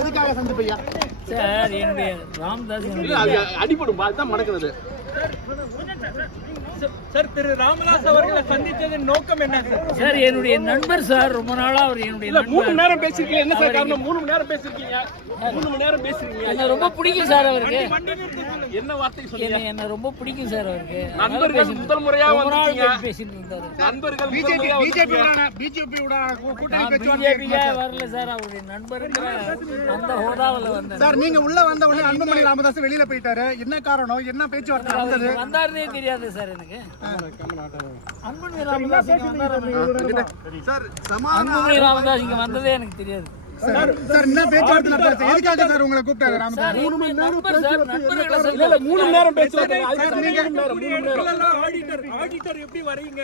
எதுக்காக சந்திப்பையா சார்? என்னுடைய ராமதாஸ் அடிப்படும் தான் மடக்குறது சார். திரு ராமதாஸ் அவர்களை சந்தித்ததன் நோக்கம் என்ன சார்? சார் என்னுடைய நண்பர் சார். ரொம்ப நாளா அவர் என்னுடைய 3 மணி நேரம் பேசிருக்கீங்க. என்ன சார் காரணம்? 3 மணி நேரம் பேசிருக்கீங்க. 3 மணி நேரம் பேசுறீங்க. என்ன ரொம்ப பிடிக்கும் சார் அவருக்கு. என்ன வார்த்தை சொன்னீங்க? என்ன ரொம்ப பிடிக்கும் சார் அவருக்கு. நண்பர்கள் முதல் முறையா வந்தீங்க. பேசிட்டு இருந்தாரு. நண்பர்கள் பிஜேபி வரல சார். அவருடைய நண்பருக்கு அந்த ஹோதாவில் வந்தார் சார். நீங்க உள்ள வந்த உடனே அன்புமணி ராமதாஸ் வெளியில போயிட்டாரு. என்ன காரணம்? என்ன பேச்சுவார்த்தை நடந்தது? வந்தாருன்னே தெரியாது சார் எனக்கு. அன்புமணி ராமதாஸ் இங்க வந்ததே எனக்கு தெரியாது சார். என்ன பேச்சுவார்த்தை நடந்தது? எதுக்காக சார் உங்களை கூப்பிட்டாரு ராமதாஸ்? 3 மணி நேரம் பேசுவாங்க. நீங்க ஆடிட்டர் எப்படி வரீங்க?